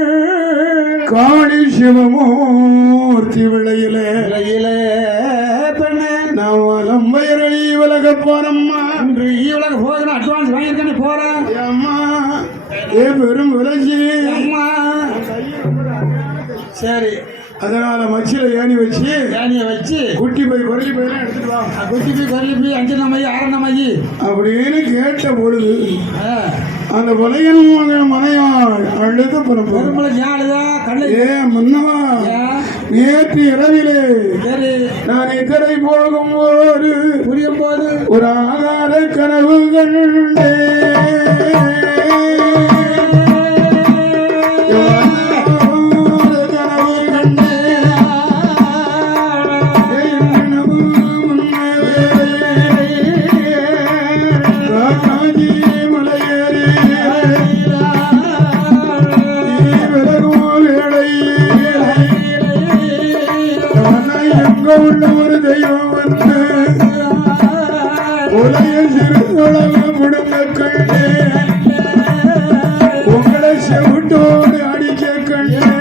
காணி சிவமூர்த்தி விளையிலே பெண்ணே நாம் வலம்பயரளி விலக போறம்மா. இன்று உலக போகிறேன். அட்வான்ஸ் வாங்கியிருக்கேன்னு போறேன். அம்மா ஏ பெரும் விளைச்சி அம்மா. சரி. அதனால மச்சில ஏணி வச்சு குட்டி போய் கொரலி போயெல்லாம் எடுத்துட்டு வா. குட்டி போய் கொரலி போய் 5 நமையி 6 நமையி அப்படின்னு கேட்ட பொழுது அந்த கொலையன் மனையாள் அழுது ஏ முன்னவா நேற்று இரவிலே நான் இத்தனை போகும்போது புரியும் போது ஒரு ஆகாத கனவு கண்டே. உள்ள ஒரு தெய்வம் வந்து உலக சிறுதளவு முடுங்க கண்டே. உங்களை செவிட்டோடு அடிக்க கண்டே.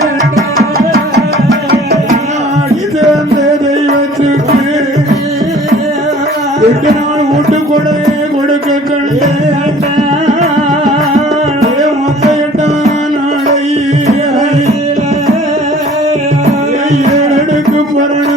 அடித்த அந்த தெய்வத்துக்கு 8 நாள் வீட்டு கொடையை கொடுக்க கண்டே. மொத்த 8ஆம் நாளை 7 அடுக்கு பரணு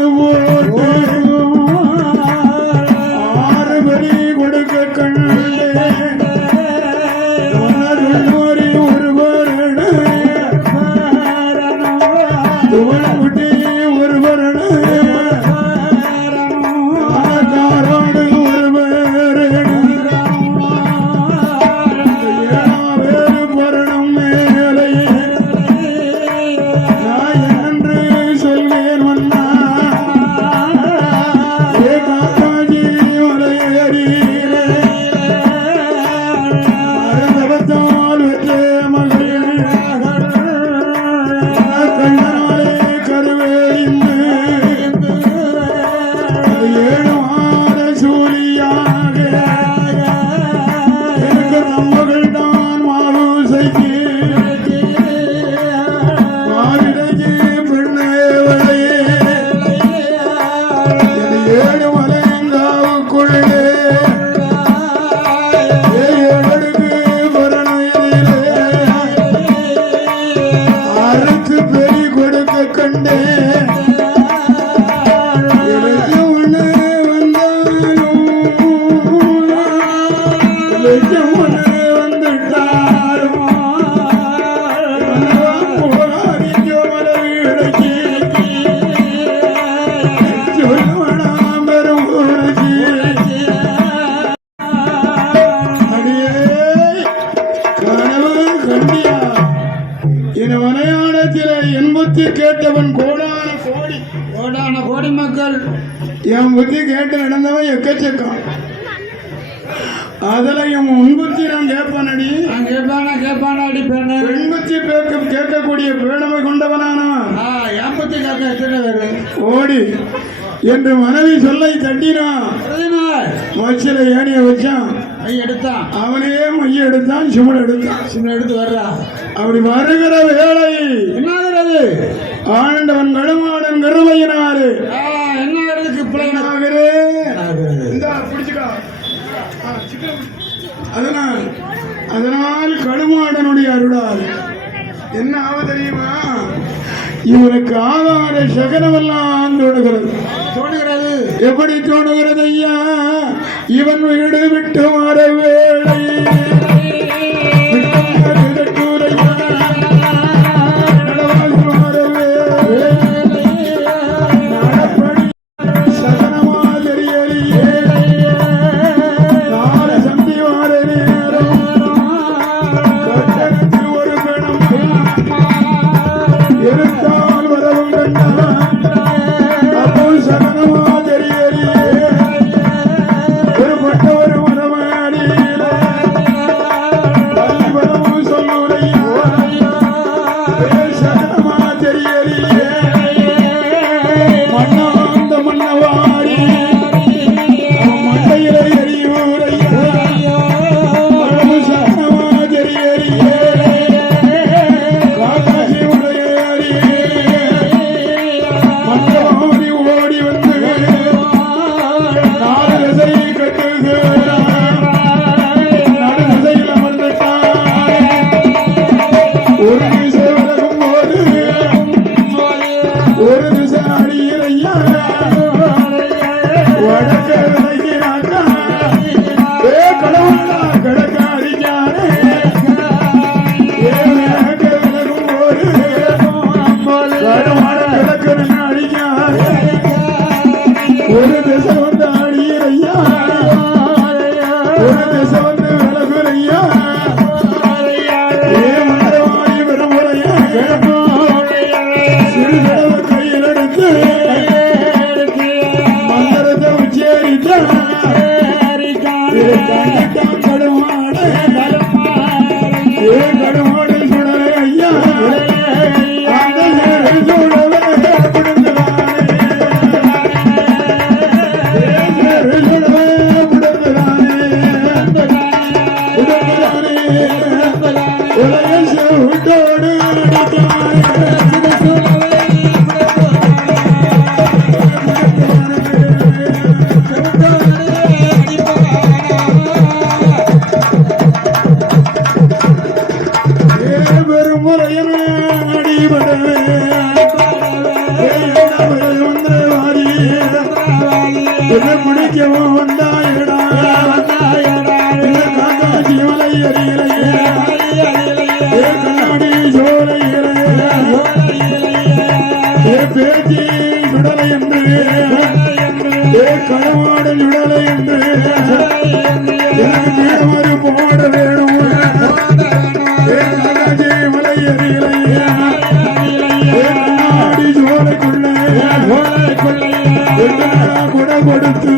பெரிய கொடு என் புத்தி கேட்டவன் கோடான கோடி, கோடான கோடி மக்கள் என் புத்தி கேட்டு நடந்தவன் எக்கச்சக்கம். அதுல என் முன்புத்தி நான் கேட்பானடி, நான் கேட்பானா அடி பெண்ணு. பெண் புத்தி கேட்கக்கூடிய பேணமை கொண்டவனானா என் பத்தி கேட்க எத்தனை பேரு ஓடி என்று மனைவி சொல்லை தட்டினான். மச்சில ஏணிய வச்சான், மை எடுத்தான், அவனே மைய எடுத்தான், சிமன் எடுத்தான். சின்ன எடுத்து வர்றா. அப்படி வருகிற வேளை என்னாகிறது? ஆண்டவன் கடுமாடன் கருமையினாரு என்னாகிறதுக்கு பிள்ளைனாகிறே. இந்தா பிடிச்சுக்கா. அதனால் கடுமாடனுடைய அருளால் என்ன ஆக தெரியுமா, இவனுக்கு ஆகார சகனமெல்லாம் தோணுகிறது. எப்படி தோணுகிறது ஐயா? இவன் வீடு விட்டு மாற வேளை பிடிக்கவும் வந்தாயடா காக்காட்சி மலையறியலையே கண்ணாடி சோலையிலே பேச்சி சுடலை என்று களமாடல் சுடலை என்று எனக்கு மேமறு போட வேணும் காக்காட்சி மலையறியலையே கண்ணாடி சோலைக்குள்ளே கொட கொடுத்து